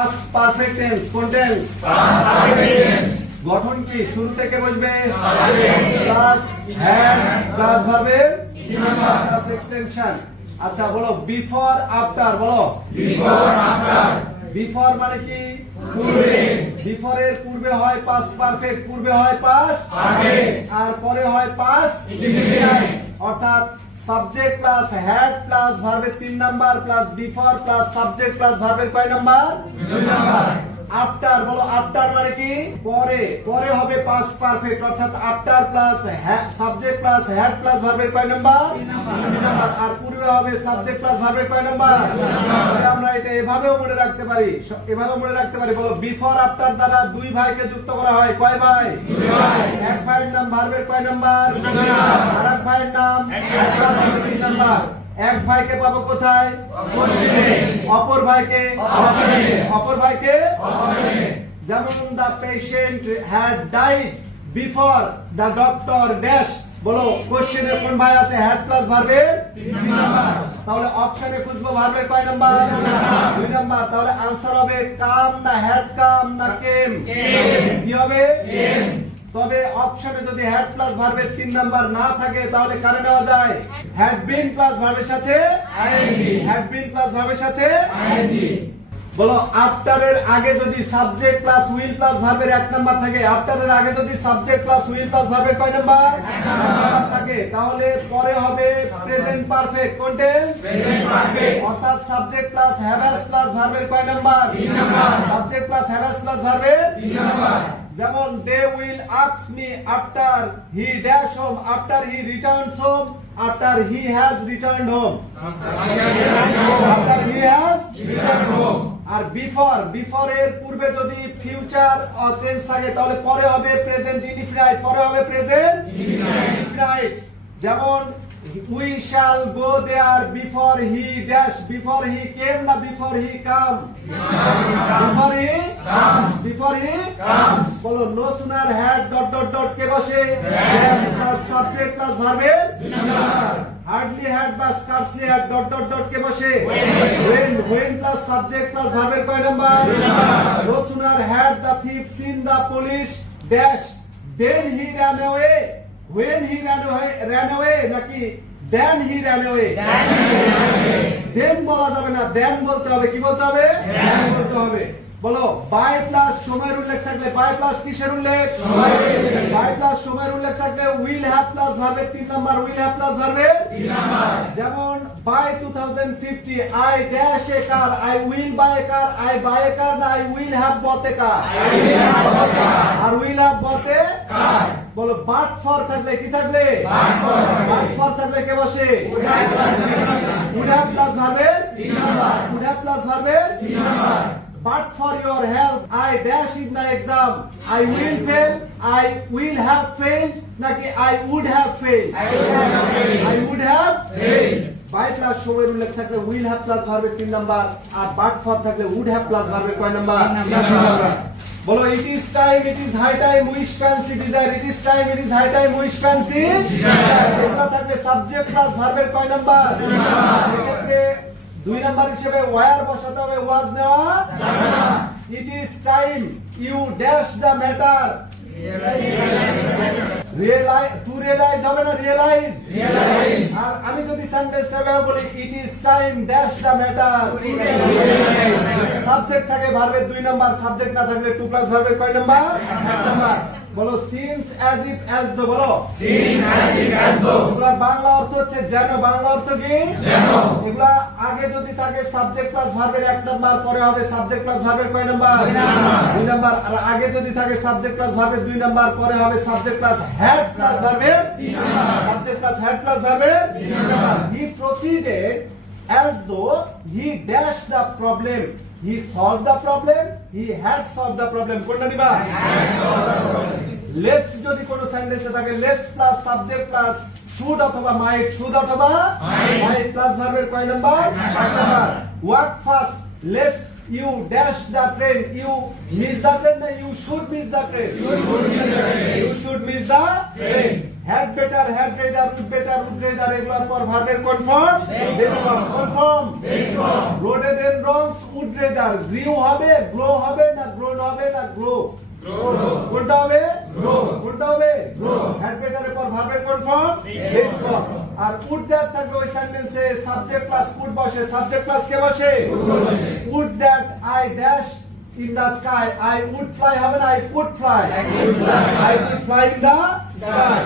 Past perfect tense কোন tense? গঠন কি? শুরু থেকে বসবে প্লাস হ্যাড প্লাস ভার্বের প্লাস এক্সটেনশন। আচ্ছা বলো বিফোর আফটার। বলো বিফোর মানে কি? পূর্বে। বিফোর এর পূর্বে হয় পাস্ট পারফেক্ট, পূর্বে হয় পাস্ট আর পরে হয় পাস্ট ইনডিফিনাইট। অর্থাৎ সাবজেক্ট প্লাস হ্যাড প্লাস ভার্বের 3 number plus before plus subject plus ভার্বের কয় নাম্বার? 2 নাম্বার। আফটার। বলো আফটার মানে কি? পরে। পরে হবে পাস্ট পারফেক্ট অর্থাৎ after plus subject plus had plus ভার্বের কয় নাম্বার? 3 নাম্বার। আর পূর্বে হবে সাবজেক্ট প্লাস ভার্বের কয় নাম্বার? আমরা এটা এভাবেও মনে রাখতে পারি, এভাবেও মনে রাখতে পারি। বলো বিফোর আফটার দ্বারা দুই ভাইকে যুক্ত করা হয়। কয় ভাই? দুই ভাই। এক ভাইয়ের নাম ভার্বের কয় নাম্বার? 2 নাম্বার। আরেক ভাইয়ের নাম 3 নাম্বার। এক ভাইকে পাবো কোথায়? কোশ্চেনে। অপর ভাইকে অপশনে। অপর ভাইকে অপশনে। যেমন the patient had died before the doctor dash. বলো কোশ্চেনে কোন ভাই আছে? হ্যাড প্লাস ভার্বের 3 নাম্বার। তাহলে অপশনে খুঁজবো ভার্বের কয় নাম্বার? 2 নাম্বার। তাহলে आंसर হবে কাম না হ্যাড কাম না কেম? কি হবে? কেম। তবে অপশনে যদি হ্যাড প্লাস ভার্বের 3 নাম্বার না থাকে তাহলে কারে নেওয়া যায়? হ্যাড বিন প্লাস ভার্বের সাথে আইএনজি। হ্যাড বিন প্লাস ভার্বের সাথে আইএনজি। বলো আফটার এর আগে যদি সাবজেক্ট প্লাস উইল প্লাস ভার্বের 1 নাম্বার থাকে, আফটার এর আগে যদি সাবজেক্ট প্লাস উইল প্লাস ভার্বের কয় নাম্বার? 1 নাম্বার থাকে, তাহলে পরে হবে প্রেজেন্ট পারফেক্ট। কোন টেন্স? Present perfect. অর্থাৎ সাবজেক্ট প্লাস হ্যাভ প্লাস ভার্বের কয় number? 3 number. Subject plus have plus ভার্বের 3 নাম্বার। যেমন they will ask me after he dash home, after he returns home, after he has returned home, after he has returned home। আর before, before এর পূর্বে যদি future tense থাকে তাহলে পরে হবে প্রেজেন্ট ইনডিফিনাইট। পরে হবে প্রেজেন্ট ইনডিফিনাইট। যেমন we shall go there before he dash, before he came না before he come? before he comes, before he comes। বলো no sooner had dot dot dot কে বসে? dash plus subject plus verb 2 number. hardly had বা scarcely had dot dot dot কে বসে? when plus subject plus verb এর কয় number? 2 number. no sooner had the thief seen the police dash then he ran away, when he ran away নাকি then he ran away? then বলা যাবে না, then বলতে হবে। কি বলতে হবে? then বলতে হবে। বলো বাই প্লাস সময়ের উল্লেখ থাকলে, বাই প্লাস কিসের উল্লেখ? বাই প্লাস সময়ের উল্লেখ থাকলে উইল হ্যাভ প্লাস ভার্বের 3 নাম্বার, উইল হ্যাভ প্লাস ভার্বের 3 নাম্বার। যেমন buy 2050 I dash a car, I will buy a car, I buy a car না I will have bought a car? আর will have bought a car. বলো but for থাকলে কি থাকলে? But for থাকলে কে বসে? উড হ্যাভ প্লাস ভার্বের 3 number, would have plus ভার্বের 3 number. But for your help, I dash in the exam. I will fail. I will have failed. নাকি I would have failed? I would have failed. By plus সময়ের উল্লেখ থাকলে will have plus ভার্বের 3 number R but for থাকলে would have plus ভার্বের কয় number? 3 number. বলো it is time, it is high time, wish fancy desire, it is time, it is high time, wish fancy desire। এগুলা থাকলে subject plus ভার্বের কয় number? 2 number. এক্ষেত্রে 2 number হিসেবে ওয়্যার বসাতে হবে, ওয়াজ নেওয়া যাবে না। It is time you dash the matter, realise to realise হবে না, রিয়েলাইজ। আর আমি যদি সেন্টেন্স এভাবে বলি it is time dash the matter, subject থাকে ভার্বের 2 নাম্বার, সাবজেক্ট না থাকলে 2 প্লাস ভার্বের কয় নাম্বার? 1 নাম্বার। বলো since as if as though. বলো since as if as though. এগুলা বাংলা অর্থ হচ্ছে যেন। বাংলা অর্থ কি? যেন। এগুলা আগে যদি থাকে সাবজেক্ট প্লাস ভার্বের 1 নাম্বার, পরে হবে সাবজেক্ট প্লাস ভার্বের কয় নাম্বার? 2 নাম্বার। আর আগে যদি থাকে সাবজেক্ট প্লাস ভার্বের 2 নাম্বার, পরে হবে সাবজেক্ট প্লাস হ্যাড প্লাস ভার্বের 3 number. Subject plus had plus ভার্বের 3 number. He proceeded as though he dashed the problem, he solved the problem, he had solved the problem। কোনটা নিবা? লেস্ট যদি কোন সেন্টেন্সে থাকে lest plus subject plus should অথবা might, should অথবা might plus ভার্বের কয় number? 1 number. Work fast lest you dash the train, you miss the train না you should miss the train? You should miss the train. Had better, had neither, would better, would neither এগুলোর পর ভার্বের confirm base form, confirm base form. Rhododendrons would neither, grew হবে, grow হবে না grown হবে না grow? কোনটা হবে? গ্রো। কোনটা হবে? গ্রো। হ্যাড বেটারের পর ভার্বের কনফার্ম বেস ফর্ম। আর উড দ্যাট থাকলে ওই সেন্টেন্সে সাবজেক্ট প্লাস উড বসে। সাবজেক্ট প্লাস কে বসে? Would that I dash in the sky, I would fly হবে না, I would fly, I would fly in the sky।